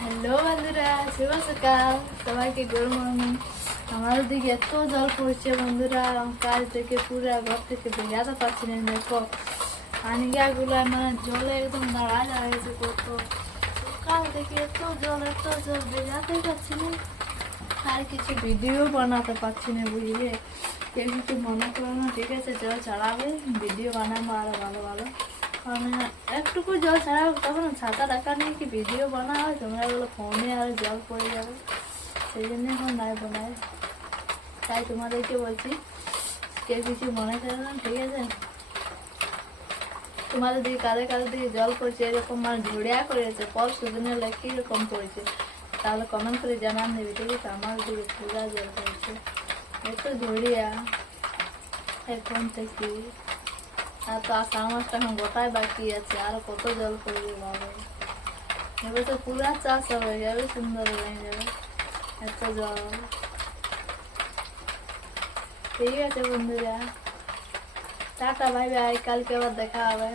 Hello বন্ধুরা, শুভ সকাল। সবাইকে গুড মর্নিং। আমার দিকে এত জল পড়ছে বন্ধুরা, কাজ থেকে পুরো ঘর থেকে বেরাতে পারছি না। দেখো পানিগুলো মানে জলে একদম দাঁড়া গেছে। কত সকাল থেকে এত জল বেরাতে পারছি না, আর কিছু ভিডিও বানাতে পারছি না। বুঝলে, কেউ কিছু মনে করো না, ঠিক আছে? জল ছাড়াবে, ভিডিও বানাবো আরো ভালো ভালো। মানে একটুকু জল ছাড়াবো, তখন ছাতা রাখা নিয়ে কি ভিডিও বানা হয়? তোমরা বলো ফোনে আর জল পড়ে যাবে, সেই জন্য এখন নাই বানায়। তাই তোমাদেরকে বলছি, কেউ কিছু মনে করো না, ঠিক আছে? তোমাদের দিকে কাদের দিকে জল পড়ছে এরকম, মানে ঝুড়িয়া করেছে কল সুদিনের লেখ কিরকম পড়েছে, তাহলে কমেন্ট করে জানান দেবে, ঠিক আছে? আমার দিকে পুরা জল পড়েছে, এত ঝুড়িয়া এখন থেকে। আর তো আষাঢ় মাসটা এখন গোটায় বাকি আছে, আরো কত জল পড়বে বাবা। এবার তো পুরা চাষ হয়ে যাবে, সুন্দর হয়ে যাবে, এত জল। ঠিক আছে বন্ধুরা, টাটা, বাই বাই, কালকে আবার দেখা হবে।